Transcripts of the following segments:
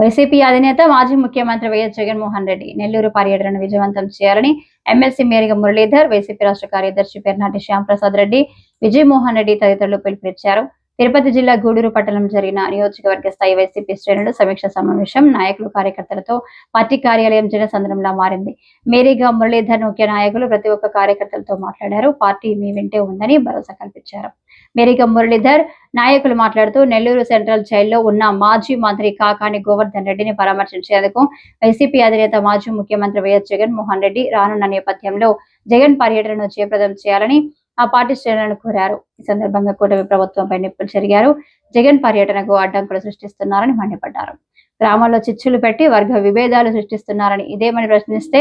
YCP అధినేత మాజీ ముఖ్యమంత్రి వైఎస్ జగన్మోహన్ రెడ్డి నెల్లూరు పర్యటనను విజయవంతం చేయాలని ఎమ్మెల్సీ మేరిగ మురళీధర్, వైసీపీ రాష్ట్ర కార్యదర్శి పెర్నాటి శ్యాంప్రసాద్ రెడ్డి, విజయమోహన్ రెడ్డి తదితరులు పిలుపునిచ్చారు. తిరుపతి జిల్లా గూడూరు పట్టణం జరిగిన నియోజకవర్గ స్థాయి వైసీపీ శ్రేణుల సమీక్ష సమావేశం నాయకులు కార్యకర్తలతో పార్టీ కార్యాలయం జనసంద్రంలా మారింది. మేరీగా మురళీధర్ ముఖ్య నాయకులు ప్రతి ఒక్క కార్యకర్తలతో మాట్లాడారు. పార్టీ మీ వెంటే ఉందని భరోసా కల్పించారు. మేరీగా మురళీధర్ నాయకులు మాట్లాడుతూ నెల్లూరు సెంట్రల్ జైల్లో ఉన్న మాజీ మంత్రి కాకాని గోవర్ధన్ రెడ్డిని పరామర్శించేందుకు వైసీపీ అధినేత మాజీ ముఖ్యమంత్రి వైఎస్ జగన్మోహన్ రెడ్డి రానున్న నేపథ్యంలో జగన్ పర్యటనను జయప్రదం చేయాలని ఆ పార్టీ శ్రేణులను కోరారు. ఈ సందర్భంగా కూటమి ప్రభుత్వంపై నిప్పులు చెరిగారు. జగన్ పర్యటనకు అడ్డంకులు సృష్టిస్తున్నారని మండిపడ్డారు. గ్రామాల్లో చిచ్చులు పెట్టి వర్గ విభేదాలు సృష్టిస్తున్నారని, ఇదేమని ప్రశ్నిస్తే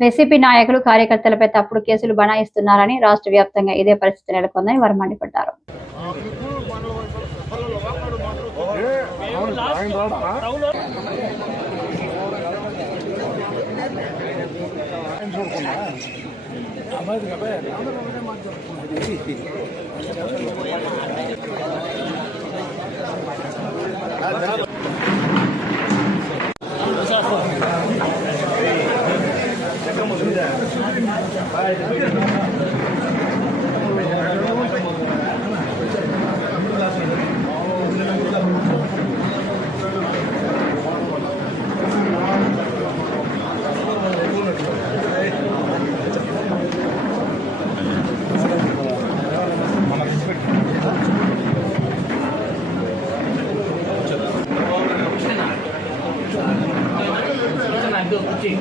వైసీపీ నాయకులు కార్యకర్తలపై తప్పుడు కేసులు బనాయిస్తున్నారని, రాష్ట్ర వ్యాప్తంగా ఇదే పరిస్థితి నెలకొందని వారు మండిపడ్డారు.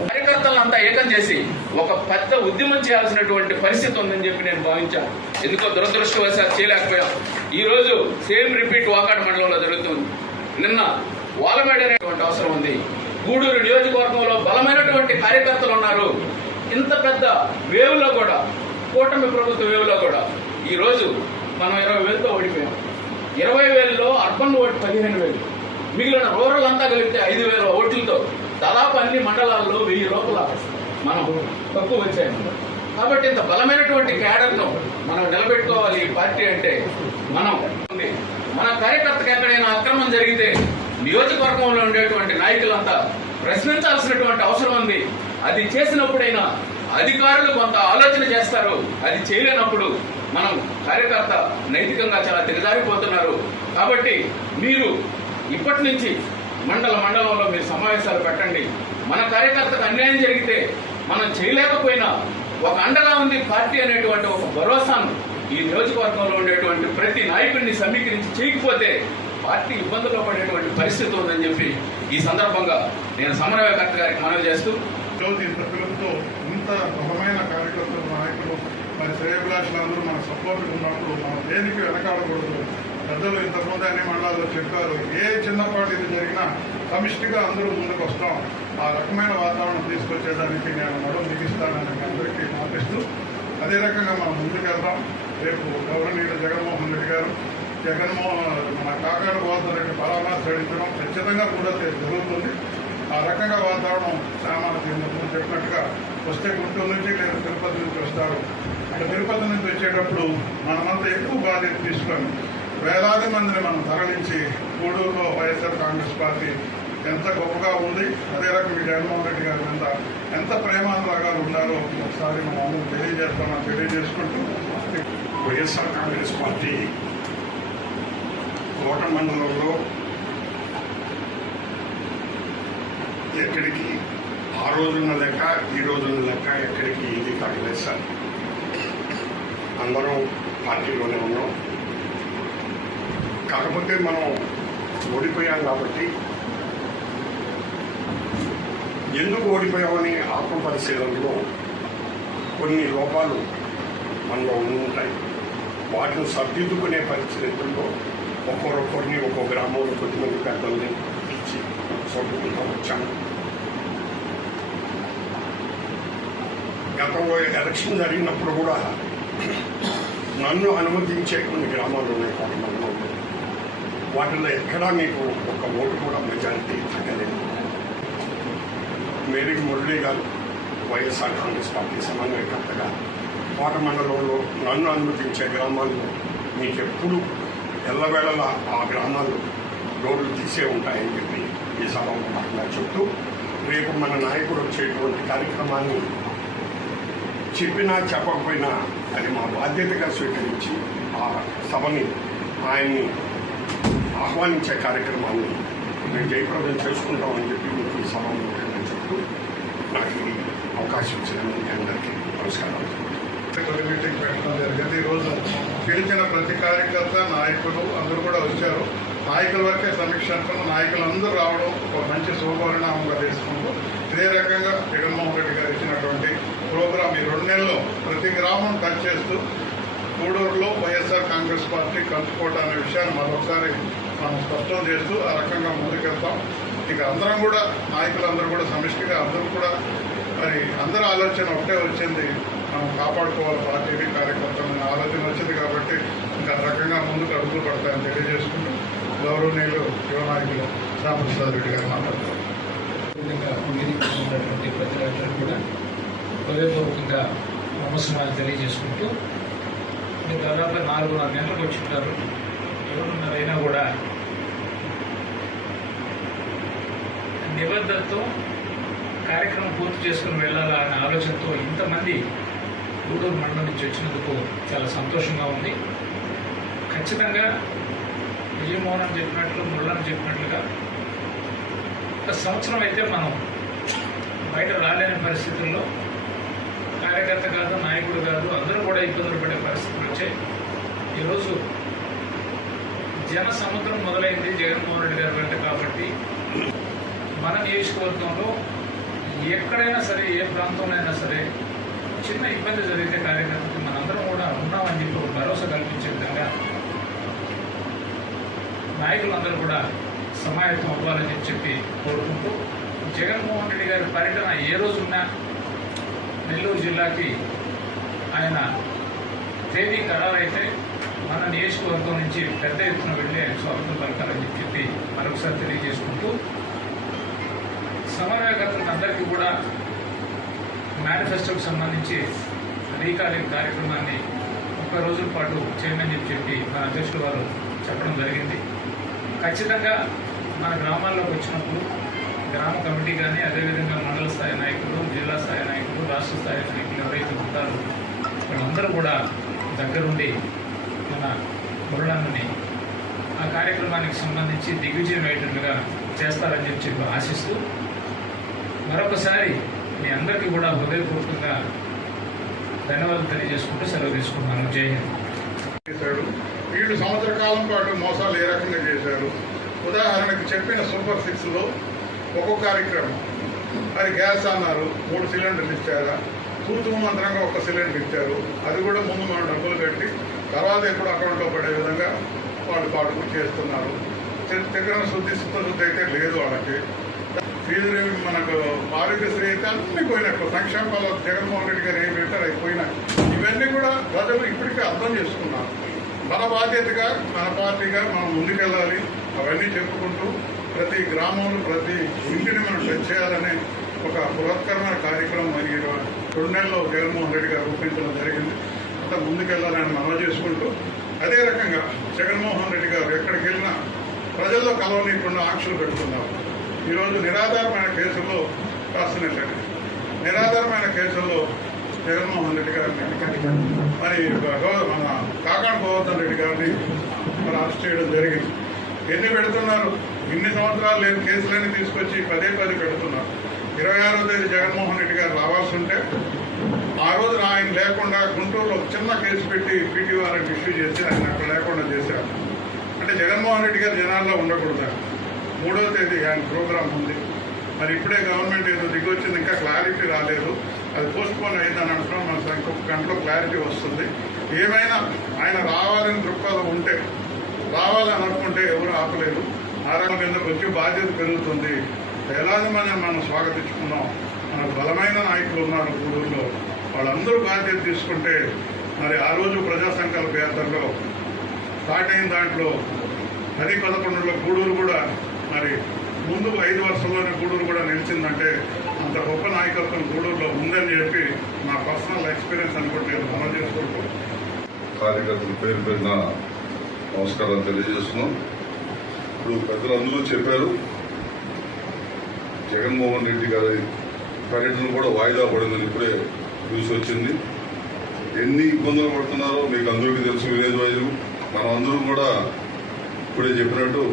కార్యకర్తలంతా ఏకం చేసి ఒక పెద్ద ఉద్యమం చేయాల్సినటువంటి పరిస్థితి ఉందని చెప్పి నేను భావించాను. ఎందుకో దురదృష్టవశాత్తు చేయలేకపోయాం. ఈ రోజు సేమ్ రిపీట్ వాకాడు మండలంలో జరుగుతుంది. నిన్న వాలమేడ అనేటువంటి అవసరం ఉంది. గూడూరు నియోజకవర్గంలో బలమైనటువంటి కార్యకర్తలు ఉన్నారు. ఇంత పెద్ద వేవ్లో కూడా, కూటమి ప్రభుత్వ వేవ్లో కూడా ఈ రోజు మనం 20,000తో ఓడిపోయాం. 20,000లో అర్బన్ ఓటు 15,000, మిగిలిన రూరల్ అంతా కలిపితే 5,000 ఓట్లతో దాదాపు అన్ని మండలాల్లో 1000 లోపల మనం తక్కువ వచ్చాము. కాబట్టి ఇంత బలమైనటువంటి క్యాడర్ను మనం నిలబెట్టుకోవాలి. ఈ పార్టీ అంటే మన కార్యకర్తకు ఎక్కడైనా అక్రమం జరిగితే నియోజకవర్గంలో ఉండేటువంటి నాయకులంతా ప్రశ్నించాల్సినటువంటి అవసరం ఉంది. అది చేసినప్పుడైనా అధికారులు కొంత ఆలోచన చేస్తారు. అది చేయలేనప్పుడు మనం కార్యకర్త నైతికంగా చాలా దిగజారిపోతున్నారు. కాబట్టి మీరు ఇప్పటి నుంచి మండలంలో మీరు సమావేశాలు పెట్టండి. మన కార్యకర్తకు అన్యాయం జరిగితే మనం చేయలేకపోయినా ఒక అండగా ఉంది పార్టీ అనేటువంటి ఒక భరోసాను ఈ నియోజకవర్గంలో ఉండేటువంటి ప్రతి నాయకుడిని సమీకరించి చేయకపోతే పార్టీ ఇబ్బందుల్లో పడేటువంటి పరిస్థితి ఉందని చెప్పి ఈ సందర్భంగా నేను సమన్వయకర్త గారికి మనవి చేస్తూ, ఇంత పిలుపుతో ఇంత బలమైన కార్యకర్తలు, నాయకులు, మరి శ్రేయభిలాషులందరూ మన సపోర్ట్ ఉన్నప్పుడు మనం దేనికి వెనకాడకూడదు. పెద్దలు ఇంతకుముందు అన్ని మండలాల్లో చెప్పారు, ఏ చిన్న పార్టీలు జరిగినా సమిష్టిగా అందరూ ముందుకు వస్తాం. ఆ రకమైన వాతావరణం తీసుకొచ్చేదానికి నేను నడుము బిగిస్తానని అందరికీ మాటిస్తూ, అదే రకంగా మనం ముందుకెళ్దాం. రేపు గౌరవనీయులు జగన్మోహన్ రెడ్డి గారు మన కాకాడ గోవర్ధన్ రెడ్డి పరామర్శించడం ఖచ్చితంగా కూడా జరుగుతుంది. ఆ రకంగా వాతావరణం సామాన్య చెప్పినట్టుగా వస్తే గుంటూరు నుంచి లేదా తిరుపతి నుంచి వస్తారు. అంటే తిరుపతి నుంచి వచ్చేటప్పుడు మనమంతా ఎక్కువ బాధ్యత తీసుకొని వేలాది మందిని మనం తరలించి గూడూరులో వైఎస్ఆర్ కాంగ్రెస్ పార్టీ ఎంత గొప్పగా ఉంది, అదే రకంగా జగన్మోహన్ రెడ్డి గారి మీద ఎంత ప్రేమానురాగాలు ఉన్నారో ఒకసారి మనం అందరూ తెలియజేసుకుంటూ, వైఎస్ఆర్ కాంగ్రెస్ పార్టీ కోట మండలంలో ఎక్కడికి ఆ రోజున్న లెక్క ఈ రోజున్న లెక్క ఎక్కడికి ఇది తగ్గలేదు సార్. అందరం పార్టీలోనే ఉన్నాం. కాకపోతే మనం ఓడిపోయాం కాబట్టి ఎందుకు ఓడిపోయామని ఆత్మపరిశీలనలో కొన్ని లోపాలు మనలో ఉంటాయి. వాటిని సర్దిద్దుకునే పరిస్థితుల్లో ఒక్కొక్కరిని ఒక్కో గ్రామంలో కొద్దిమంది పెద్దల్ని ఇచ్చి చదువుకుంటూ వచ్చాము. గతంలో ఎలక్షన్ జరిగినప్పుడు కూడా నన్ను అనుమతించే కొన్ని గ్రామాలు ఉన్నాయి కొంతమందిలో. వాటిలో ఎక్కడా మీకు ఒక ఓటు కూడా మెజారిటీ తగ్గలేదు. మేరీగా మురళీ గారు వైఎస్ఆర్ కాంగ్రెస్ పార్టీ సమన్వయకర్తగా కోట మండలంలో నన్ను అనుమతించే గ్రామాల్లో మీకు ఎప్పుడు ఎల్లవేళలా ఆ గ్రామాలు రోడ్లు తీసే ఉంటాయని చెప్పి ఈ సభ చెప్తూ రేపు మన నాయకుడు వచ్చేటువంటి కార్యక్రమాన్ని చెప్పినా చెప్పకపోయినా అది మా బాధ్యతగా స్వీకరించి ఆ సభని ఆయన్ని ఆహ్వానించే కార్యక్రమాన్ని మేము జయప్రదం చేసుకుంటామని చెప్పి మీకు ఈ సభను చెప్తూ నాకు ఈ అవకాశం ఇచ్చిన మీ అందరికీ నమస్కారాలు. మీటింగ్ పెట్టడం జరిగింది. ఈరోజు గెలిచిన ప్రతి కార్యకర్త నాయకులు అందరూ కూడా వచ్చారు. నాయకుల వరకే సమీక్ష అనుకున్న నాయకులందరూ రావడం ఒక మంచి శుభపరిణామంగా తీసుకుంటూ ఇదే రకంగా జగన్మోహన్ రెడ్డి గారు ఇచ్చినటువంటి ప్రోగ్రాం ఈ 2 నెలల్లో ప్రతి గ్రామం టచ్ చేస్తూ గూడూరులో వైఎస్ఆర్ కాంగ్రెస్ పార్టీ కలుపుకోవడం అనే విషయాన్ని మరొకసారి మనం స్పష్టం చేస్తూ ఆ రకంగా ముందుకెళ్తాం. ఇక అందరం కూడా నాయకులందరూ కూడా సమిష్టిగా అందరూ కూడా మరి అందరి ఆలోచన ఒకటే వచ్చింది, మనం కాపాడుకోవాలి పార్టీని కార్యకర్తలని ఆలోచన వచ్చింది కాబట్టి ఇంకా రకంగా ముందుకు అడుగులు పడతాయని తెలియజేసుకుంటూ గౌరవనీయులు యువ నాయకులు శ్యామప్రసాద్ రెడ్డి గారు మాట్లాడతారు. ఉన్నటువంటి ప్రతి ఒక్కరు కూడా హృదయపూర్వకంగా నమస్కారాలు తెలియజేసుకుంటూ మీరు దాదాపు 4.5 గంటలకు వచ్చింటారు. ఎవరున్నారైనా కూడా నిబద్ధతతో కార్యక్రమం పూర్తి చేసుకుని వెళ్ళాలా అనే ఆలోచనతో ఇంతమంది గూడూరు మండలం నుంచి వచ్చినందుకు చాలా సంతోషంగా ఉంది. ఖచ్చితంగా విజయమోహన్ చెప్పినట్లు మురళని చెప్పినట్లుగా 1 సంవత్సరం అయితే మనం బయట రాలేని పరిస్థితుల్లో కార్యకర్త కాదు, నాయకుడు కాదు, అందరూ కూడా ఇబ్బందులు పడే పరిస్థితులు వచ్చాయి. ఈరోజు జన సముద్రం మొదలైంది జగన్మోహన్ రెడ్డి గారి వెంట. కాబట్టి మన నియోజకవర్గంలో ఎక్కడైనా సరే, ఏ ప్రాంతంలో అయినా సరే చిన్న ఇబ్బంది జరిగితే కార్యకర్తకి మనందరం కూడా ఉన్నామని చెప్పి ఒక భరోసా కల్పించే విధంగా నాయకులందరూ కూడా సమాయత్తం అవ్వాలని చెప్పి కోరుకుంటూ, జగన్మోహన్ రెడ్డి గారి పర్యటన ఏ రోజున్నా నెల్లూరు జిల్లాకి ఆయన తేదీ ఖరారైతే మన నియోజకవర్గం నుంచి పెద్ద ఎత్తున వెళ్ళి ఆయన స్వాగతం పలకాలని చెప్పి మరొకసారి తెలియజేసుకుంటూ, సమన్వయకర్తలకు అందరికీ కూడా మేనిఫెస్టోకి సంబంధించి రీకాలింగ్ కార్యక్రమాన్ని 30 రోజుల పాటు చేయమని చెప్పి మన అధ్యక్షుడు వారు చెప్పడం జరిగింది. ఖచ్చితంగా మన గ్రామాల్లోకి వచ్చినప్పుడు గ్రామ కమిటీ కానీ, అదేవిధంగా మండల స్థాయి నాయకులు, జిల్లా స్థాయి నాయకులు, రాష్ట్ర స్థాయి నాయకులు ఎవరైతే ఉంటారో వాళ్ళందరూ కూడా దగ్గరుండి మన మురళన్నని ఆ కార్యక్రమానికి సంబంధించి దిగ్విజయం అయ్యేటట్లుగా చేస్తారని చెప్పి ఆశిస్తూ, మరొకసారి మీ అందరికీ కూడా హృదయపూర్వకంగా ధన్యవాదాలు తెలియజేసుకుంటూ సెలవు తీసుకుంటున్నాను. జై హింద్. వీళ్ళు సంవత్సర కాలం పాటు మోసాలు ఏ రకంగా చేశారు? ఉదాహరణకు చెప్పిన సూపర్ 6లో ఒక్కొక్క కార్యక్రమం అది గ్యాస్ అన్నారు, 3 సిలిండర్లు ఇచ్చారా? తూతు మంత్రంగా 1 సిలిండర్ ఇచ్చారు. అది కూడా ముందు మనం డబ్బులు కట్టి తర్వాత ఎప్పుడు అకౌంట్లో పడే విధంగా వాళ్ళు పాటు చేస్తున్నారు. దగ్గర శుద్ధి అయితే లేదు వాళ్ళకి. ఫీజు మనకు ఆరోగ్యశ్రీ అయితే అన్నీ పోయినట్టు, సంక్షేమాలు జగన్మోహన్ రెడ్డి గారు ఏం పెట్టారు అవి పోయినాయి. ఇవన్నీ కూడా ప్రజలు ఇప్పటికే అర్థం చేసుకున్నారు. మన బాధ్యతగా మన పార్టీగా మనం ముందుకెళ్ళాలి. అవన్నీ చెప్పుకుంటూ ప్రతి గ్రామంలో ప్రతి ఇంటిని మనం టచ్ చేయాలనే ఒక బృహత్కరమైన కార్యక్రమం మరి 2 నెలల్లో జగన్మోహన్ రెడ్డి గారు రూపించడం జరిగింది. అంతా ముందుకెళ్లాలని మనవి చేసుకుంటూ, అదే రకంగా జగన్మోహన్ రెడ్డి గారు ఎక్కడికి వెళ్ళినా ప్రజల్లో కలవనీయకుండా ఆంక్షలు పెడుతున్నారు. ఈరోజు నిరాధారమైన కేసుల్లో రాస్తున్నట్టు నిరాధారమైన కేసుల్లో జగన్మోహన్ రెడ్డి గారిని మరి మన కాకాణ గోవర్ధన్ రెడ్డి గారిని మరి అరెస్ట్ చేయడం జరిగింది. ఎన్ని పెడుతున్నారు? ఇన్ని సంవత్సరాలు లేని కేసులన్నీ తీసుకొచ్చి పదే పెడుతున్నారు. 26వ తేదీ జగన్మోహన్ రెడ్డి గారు రావాల్సి ఉంటే ఆ రోజు ఆయన లేకుండా గుంటూరులో చిన్న కేసు పెట్టి పీటీ వారెంట్ ఇష్యూ చేసి ఆయన అక్కడ లేకుండా చేశారు. అంటే జగన్మోహన్ రెడ్డి గారు జనాల్లో ఉండకూడదు. 3వ తేదీ ఆయన ప్రోగ్రాం ఉంది. మరి ఇప్పుడే గవర్నమెంట్ ఏదో దిగొచ్చింది, ఇంకా క్లారిటీ రాలేదు. అది పోస్ట్ పోన్ అయిందని అంటున్నాం. మనకు ఇంకొక గంటలో క్లారిటీ వస్తుంది. ఏమైనా ఆయన రావాలని దృక్పథం ఉంటే, రావాలని అనుకుంటే ఎవరు ఆపలేదు. ఆరాధన కిందకు వచ్చి బాధ్యత పెరుగుతుంది. వేలాది మంది మనం స్వాగతించుకున్నాం. మనకు బలమైన నాయకులు ఉన్నారు గూడూరులో. వాళ్ళందరూ బాధ్యత తీసుకుంటే మరి ఆ రోజు ప్రజా సంకల్ప యాత్రలో స్టార్ట్ అయిన దాంట్లో 10-11లో గూడూరు కూడా మరి ముందు 5 వర్షంలోనే గూడూరు కూడా నిలిచిందంటే అంత గొప్ప నాయకత్వం గూడూరులో ఉందని చెప్పి నా పర్సనల్ ఎక్స్పీరియన్స్ అనుకుంటే నేను మనం చేసుకుంటూ కార్యకర్తల పేరు పేరున నమస్కారాలు తెలియజేస్తున్నాం. ఇప్పుడు పెద్దలందరూ చెప్పారు, జగన్మోహన్ రెడ్డి గారి పర్యటన కూడా వాయిదా పడిందని ఇప్పుడే న్యూస్ వచ్చింది. ఎన్ని ఇబ్బందులు పడుతున్నారో మీకు అందరికీ తెలుసు. విలేజ్ వైజ్ మనం అందరం కూడా ఇప్పుడే చెప్పినట్టు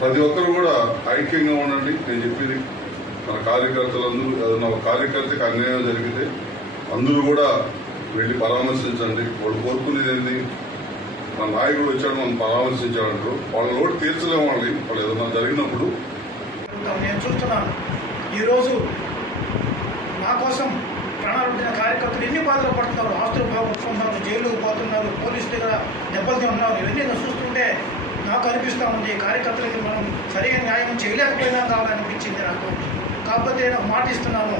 ప్రతి ఒక్కరు కూడా ఐక్యంగా ఉండండి. నేను చెప్పింది మన కార్యకర్తలందరూ ఏదైనా ఒక కార్యకర్తకి అన్యాయం జరిగితే అందరూ కూడా వెళ్ళి పరామర్శించండి. వాళ్ళు కోరుకునేది ఏంటి, మన నాయకుడు వచ్చాడు మనం పరామర్శించాడంటారు. వాళ్ళ లోటు తీర్చలేము. వాళ్ళు ఏదైనా జరిగినప్పుడు నేను చూస్తున్నాను. ఈరోజు నా కోసం ప్రాణాలు పెట్టిన కార్యకర్తలు ఎన్ని బాధలు పడుతున్నారు, ఆస్తులు పోగొట్టుకుంటున్నారు, జైలుకు పోతున్నారు, పోలీసు దగ్గర దెబ్బలు తింటున్నారు. ఇవన్నీ నేను చూస్తుంటే నాకు అనిపిస్తూ ఉంది, కార్యకర్తలకి మనం సరైన న్యాయం చేయలేకపోయినా కావాలనిపించింది నాకు. కాకపోతే నాకు మాట ఇస్తున్నాను,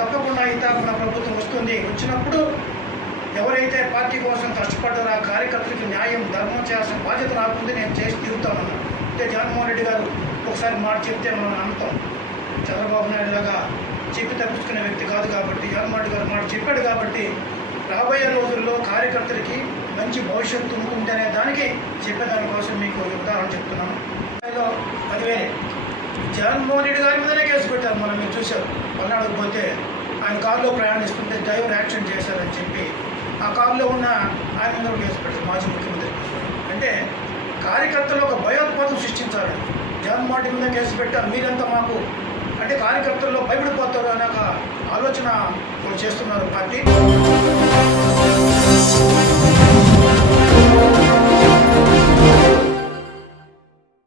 తప్పకుండా అయితే మన ప్రభుత్వం వస్తుంది. వచ్చినప్పుడు ఎవరైతే పార్టీ కోసం కష్టపడ్డారో ఆ కార్యకర్తలకి న్యాయం ధర్మం చేయాల్సిన బాధ్యత నాకుంది. నేను చేసి తీరుతామన్నా. అంటే జగన్మోహన్ రెడ్డి గారు ఒకసారి మాట చెప్తే మనం నమ్ముతాం. చంద్రబాబు నాయుడు లాగా చెప్పి తప్పించుకునే వ్యక్తి కాదు కాబట్టి, జగన్మోహన్ రెడ్డి గారు మాట చెప్పాడు కాబట్టి రాబోయే రోజుల్లో కార్యకర్తలకి మంచి భవిష్యత్తు ఉంటుందనే దానికి చెప్పేదానికోసం మీకు ఉదాహరణ చెప్తున్నాను. 10,000 జగన్మోహన్ రెడ్డి గారి మీదనే కేసు పెట్టారు. మనం మీరు చూశారు. పల్నాడుకు పోతే ఆయన కారులో ప్రయాణిస్తుంటే డ్రైవర్ యాక్సిడెంట్ చేశారని చెప్పి ఆ కారులో ఉన్న ఆయన మీద కేసు పెట్టారు మాజీ ముఖ్యమంత్రి. అంటే కార్యకర్తలు ఒక భయోత్పాదం సృష్టించారు. జగన్మోహన్ రెడ్డి మీద కేసు పెట్టారు, మీరంతా మాకు అంటే కార్యకర్తల్లో భయపడిపోతారు అనే ఒక ఆలోచన చేస్తున్నారు పార్టీ.